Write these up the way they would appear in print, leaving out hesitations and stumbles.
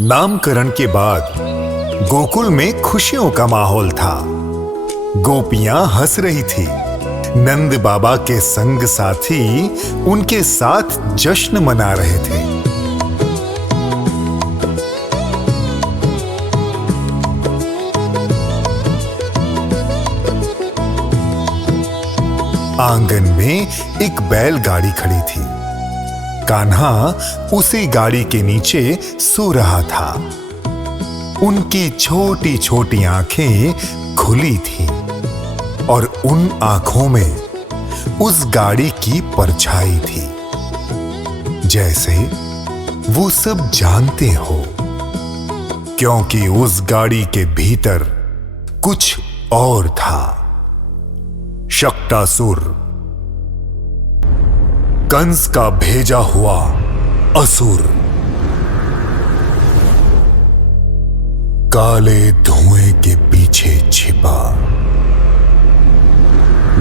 नामकरण के बाद गोकुल में खुशियों का माहौल था। गोपियां हंस रही थी। नंद बाबा के संग साथी उनके साथ जश्न मना रहे थे। आंगन में एक बैलगाड़ी खड़ी थी। कान्हा उसी गाड़ी के नीचे सो रहा था। उनकी छोटी छोटी आंखें खुली थीं और उन आंखों में उस गाड़ी की परछाई थी, जैसे वो सब जानते हो, क्योंकि उस गाड़ी के भीतर कुछ और था। शक्टासुर, कंस का भेजा हुआ असुर, काले धुएं के पीछे छिपा,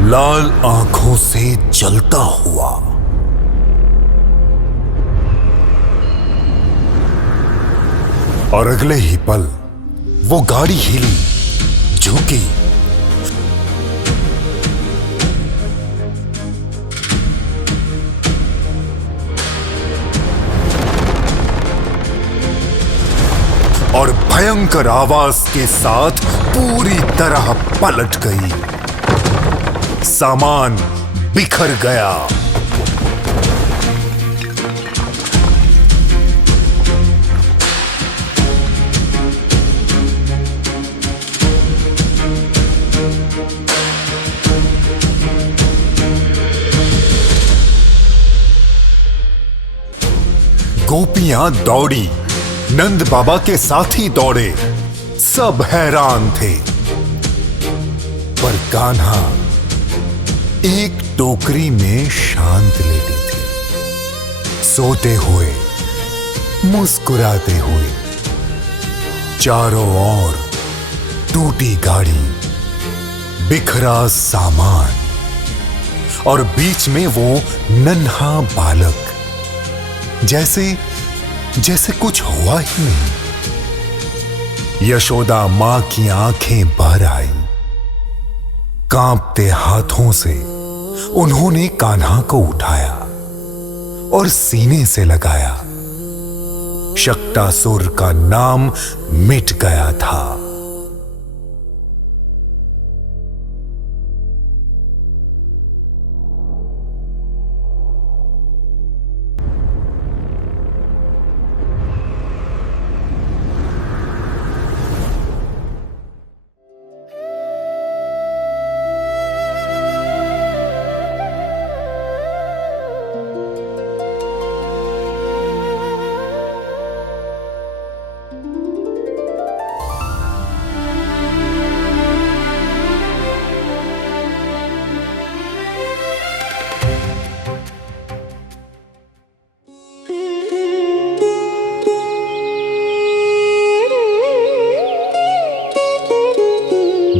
लाल आंखों से जलता हुआ। और अगले ही पल वो गाड़ी हिली, झुकी। और भयंकर आवाज के साथ पूरी तरह पलट गई। सामान बिखर गया। गोपियां दौड़ी, नंद बाबा के साथी दौड़े। सब हैरान थे। पर कान्हा एक टोकरी में शांत लेटी थी, सोते हुए, मुस्कुराते हुए। चारों ओर टूटी गाड़ी, बिखरा सामान और बीच में वो नन्हा बालक, जैसे कुछ हुआ ही नहीं। यशोदा मां की आंखें भर आई। कांपते हाथों से उन्होंने कान्हा को उठाया और सीने से लगाया। शक्टासुर का नाम मिट गया था।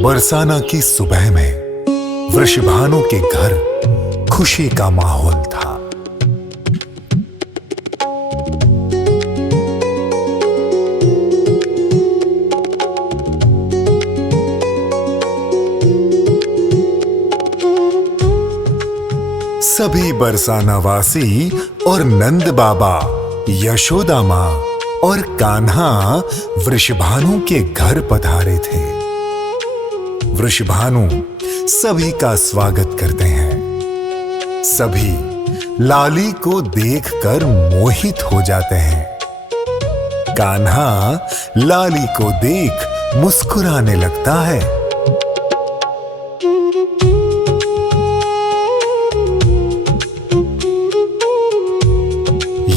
बरसाना की सुबह में वृषभानु के घर खुशी का माहौल था। सभी बरसानावासी और नंद बाबा, यशोदा मां और कान्हा वृषभानु के घर पधारे थे। वृषभानु सभी का स्वागत करते हैं। सभी लाली को देखकर मोहित हो जाते हैं। कान्हा लाली को देख मुस्कुराने लगता है।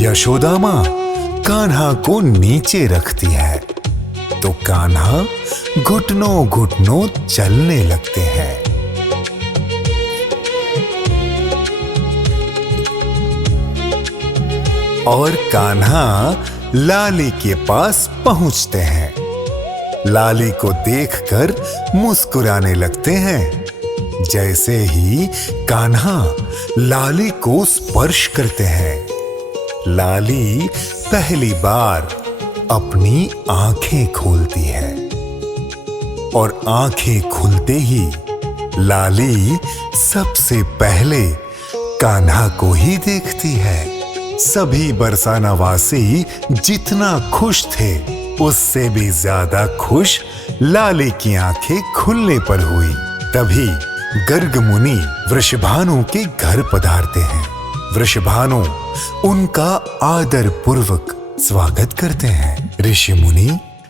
यशोदा मां कान्हा को नीचे रखती है तो कान्हा घुटनों घुटनों चलने लगते हैं। और कान्हा लाली के पास पहुंचते हैं। लाली को देखकर मुस्कुराने लगते हैं। जैसे ही कान्हा लाली को स्पर्श करते हैं, लाली पहली बार अपनी आंखें खोलती है और आंखें खुलते ही लाली सबसे पहले कान्हा को ही देखती है। सभी बरसाना वासी जितना खुश थे उससे भी ज्यादा खुश लाली की आंखें खुलने पर हुई। तभी गर्ग मुनि वृषभानु के घर पधारते हैं। वृषभानु उनका आदर पूर्वक स्वागत करते हैं। ऋषि मुनि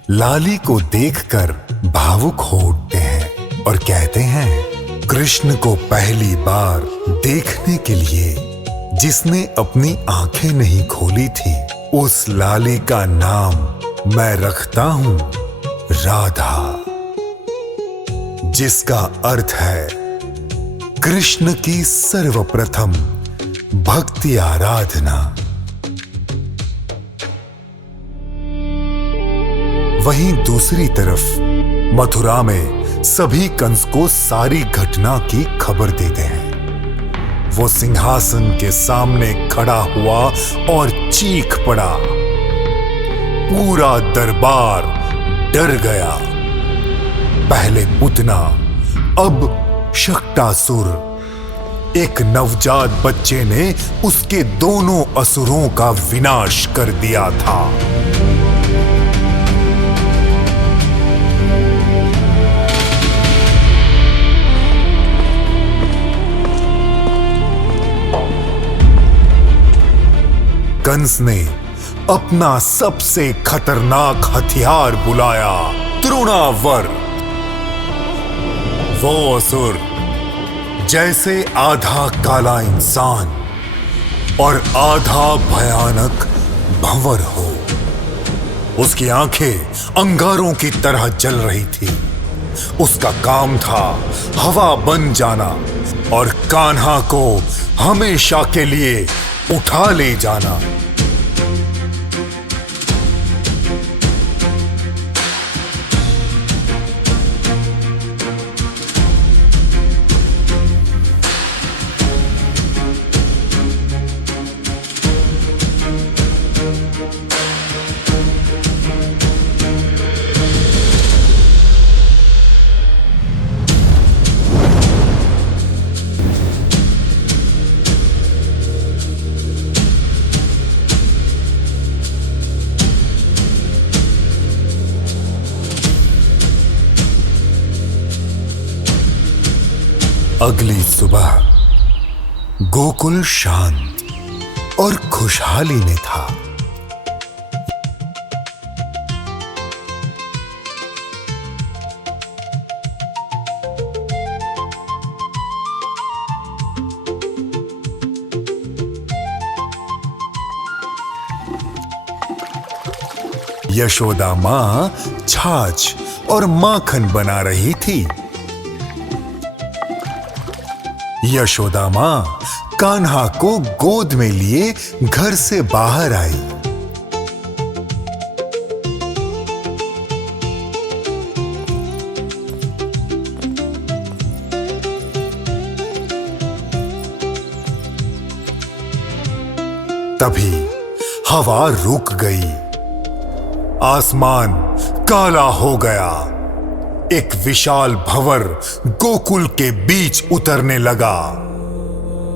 लाली को देखकर भावुक हो उठते हैं और कहते हैं, कृष्ण को पहली बार देखने के लिए जिसने अपनी आंखें नहीं खोली थी उस लाली का नाम मैं रखता हूं राधा, जिसका अर्थ है कृष्ण की सर्वप्रथम भक्ति आराधना। वहीं दूसरी तरफ मथुरा में सभी कंस को सारी घटना की खबर देते हैं। वो सिंहासन के सामने खड़ा हुआ और चीख पड़ा। पूरा दरबार डर गया। पहले पूतना, अब शक्टासुर, एक नवजात बच्चे ने उसके दोनों असुरों का विनाश कर दिया था। कंस ने अपना सबसे खतरनाक हथियार बुलाया, तृणावर। वो असुर जैसे आधा काला इंसान और आधा भयानक भंवर हो। उसकी आंखें अंगारों की तरह जल रही थी। उसका काम था हवा बन जाना और कान्हा को हमेशा के लिए उठा ले जाना। अगली सुबह गोकुल शांत और खुशहाली में था। यशोदा मां छाछ और माखन बना रही थी। यशोदा मां कान्हा को गोद में लिए घर से बाहर आई। तभी हवा रुक गई। आसमान काला हो गया। एक विशाल भंवर गोकुल के बीच उतरने लगा।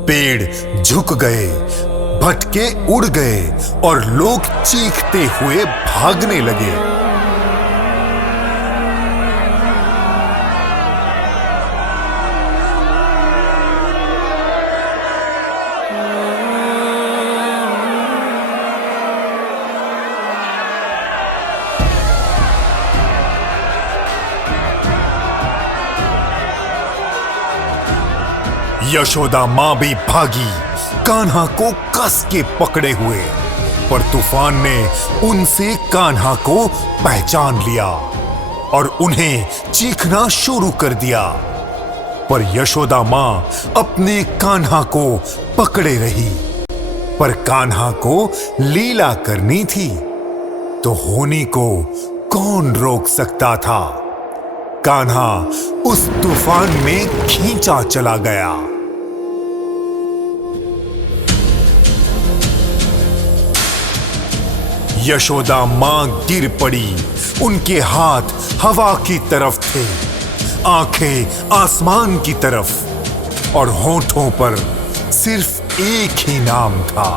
पेड़ झुक गए, भटके उड़ गए और लोग चीखते हुए भागने लगे। यशोदा मां भी भागी, कान्हा को कस के पकड़े हुए, पर तूफान ने उनसे कान्हा को पहचान लिया और उन्हें चीखना शुरू कर दिया। पर यशोदा मां अपने कान्हा को पकड़े रही। पर कान्हा को लीला करनी थी तो होनी को कौन रोक सकता था। कान्हा उस तूफान में खींचा चला गया। यशोदा मां गिर पड़ी। उनके हाथ हवा की तरफ थे, आंखें आसमान की तरफ और होठों पर सिर्फ एक ही नाम था,